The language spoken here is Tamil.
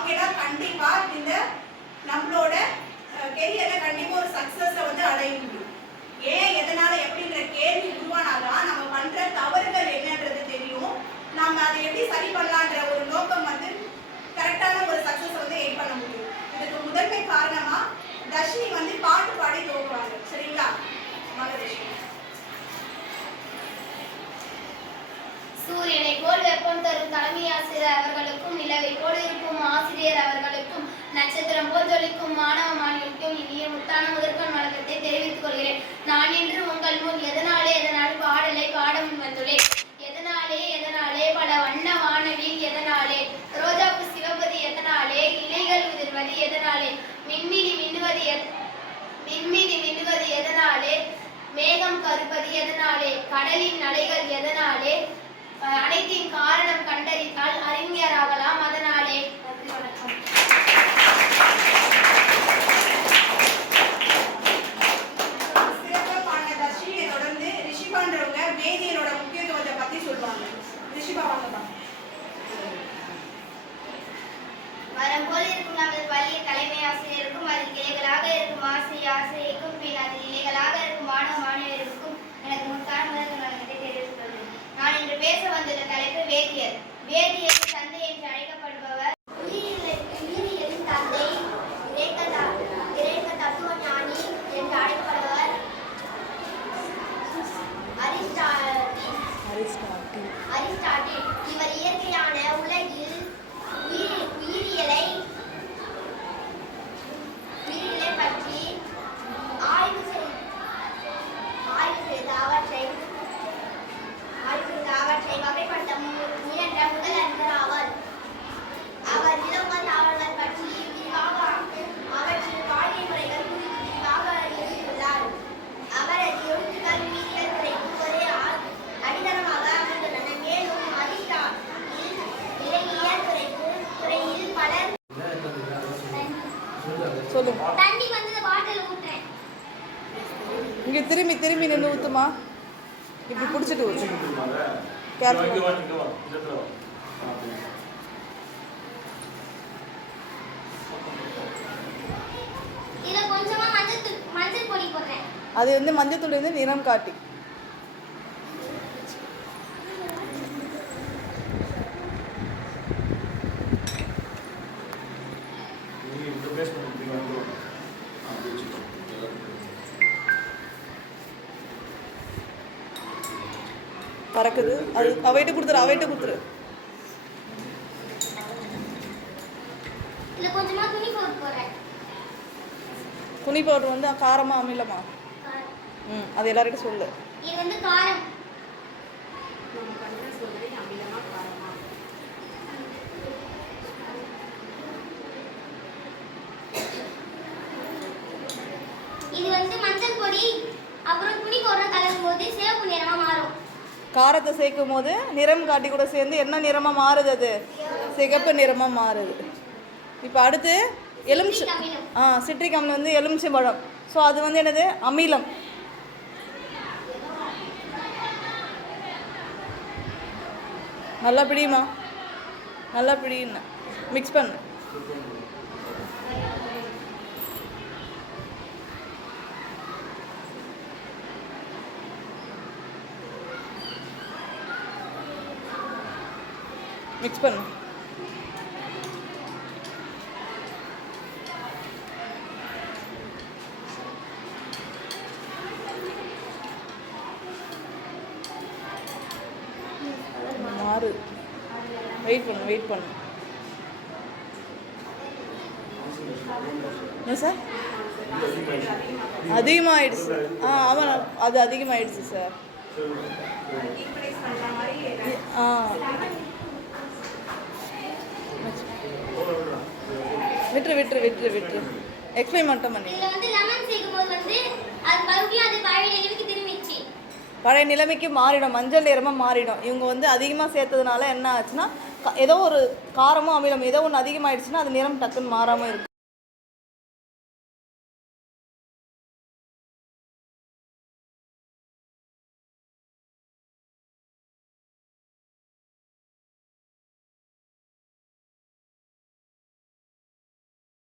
வாங்கினா கண்டிப்பா இந்த நம்மளோட கெரியர்ல கண்டிப்பா ஒரு சக்சஸை வந்து அடைய முடியும். ஏன் எதனால எப்படின்ற கேள்வி உருவானாதான் நம்ம பண்ற தவறுகள் என்னன்றது தெரியும். நம்ம அதை எப்படி சரி பண்ணலான்ற ஒரு நோக்கம் வந்து கரெக்டான ஒரு சக்சஸ் வந்து எய்ம் பண்ண முடியும். இதுக்கு முதன்மை காரணமா தர்ஷினி வந்து பாட்டு பாடி தோக்குவாங்க சரிங்களா? சூரியனை போல் வெப்பம் தரும் தலைமை ஆசிரியர் அவர்களுக்கும் நிலவை போல் இருக்கும் ஆசிரியர் அவர்களுக்கும் நட்சத்திரம் போல் ஜொலிக்கும் மாணவ மாணவிக்கும் இனிய முத்தான முதற்கண் வழக்கத்தை தெரிவித்துக் கொள்கிறேன். நான் இன்று உங்கள் முன் எதனாலே எதனால் பாடலை பாட முன் வந்துள்ளேன் எதனாலே எதனாலே பல வண்ண வானவில் எதனாலே? ரோஜாப்பு சிவப்பது எதனாலே? இலைகள் உதிர்வது எதனாலே? மின்மினி மின்னுவது எத்- மின்மினி மின்னுவது எதனாலே? மேகம் கருப்பது எதனாலே? கடலின் அலைகள் எதனாலே? அனைத்தின் காரணம் கண்டறிந்தால் அறிஞராகலாம் அதனாலே. ரிஷிபா இருக்கும் நமது பள்ளி தலைமை ஆசிரியருக்கும் அதில் கிளைகளாக இருக்கும். ஆசிரியர் ஆசிரியருக்கும் பின் அதில் இலைகளாக இருக்கும். மாணவ மாணவியருக்கும் எனக்கு முத்தான முதல் வணக்கத்தை தெரிவித்துக் நான் இன்று பேச வந்துள்ள தலைப்பு வேதியர் வேதியர் சொல்லு தண்ணி வந்து பாட்டில் ஊற்றுறேன். இங்கே திரும்பி திரும்பி நின்று ஊற்றுமா இப்படி பிடிச்சிட்டு கேர்ஃபுல்லாக இதில் கொஞ்சமா மஞ்சள் தூள் மஞ்சள் பொடி போடுறேன். அது வந்து மஞ்சத்தூள் வந்து நிறம் காட்டி. பறக்குது. அது அவைட்டு கொடுத்துரு அவைட்டு கொடுத்துரு. துணி பவுடர் வந்து காரமா அமிலமா ம் அது எல்லார்கிட்ட சொல்லு. இது வந்து காரம். இது வந்து மஞ்சள் பொடி அப்புறம் துணி பவுடர் கலக்கும் போது சிவப்பு நிறமா மாறும். காரத்தை சேர்க்கும் போது நிறம் காட்டி கூட சேர்ந்து என்ன நிறமாக மாறுது அது? சிகப்பு நிறமாக மாறுது. இப்போ அடுத்து எலுமிச்சை ஆ சிட்ரிக் அமிலம் வந்து எலுமிச்சை பழம். ஸோ அது வந்து என்னது? அமிலம். நல்லா பிடியுமா? நல்லா பிடின்னு மிக்ஸ் பண்ணு. மிக்ஸ் பண்ணு. மாறு. வெயிட் பண்ணு வெயிட் பண்ணு. என்ன சார்? அதிகமாகிடுச்சு ஆ ஆமாம் அது அதிகமாகிடுச்சு சார். ஆ. விட்டுரு விட்டுரு விட்டுரு விட்டுரு. எக்ஸ்பிளைன் மட்டும் பண்ணி. இதுல வந்து லெமன் சேர்க்கும் போது வந்து அது மறுபடியும் அது பழைய நிலைமைக்கு திரும்பிடுச்சு. பழைய நிலைமைக்கு மாறிடும். மஞ்சள் நிறமாக மாறிடும். இவங்க வந்து அதிகமாக சேர்த்ததுனால என்ன ஆச்சுன்னா ஏதோ ஒரு காரமோ அமிலம் ஏதோ ஒன்று அதிகமாகிடுச்சுன்னா அது நிறம் டக்குன்னு மாறாமல் இருக்கும்.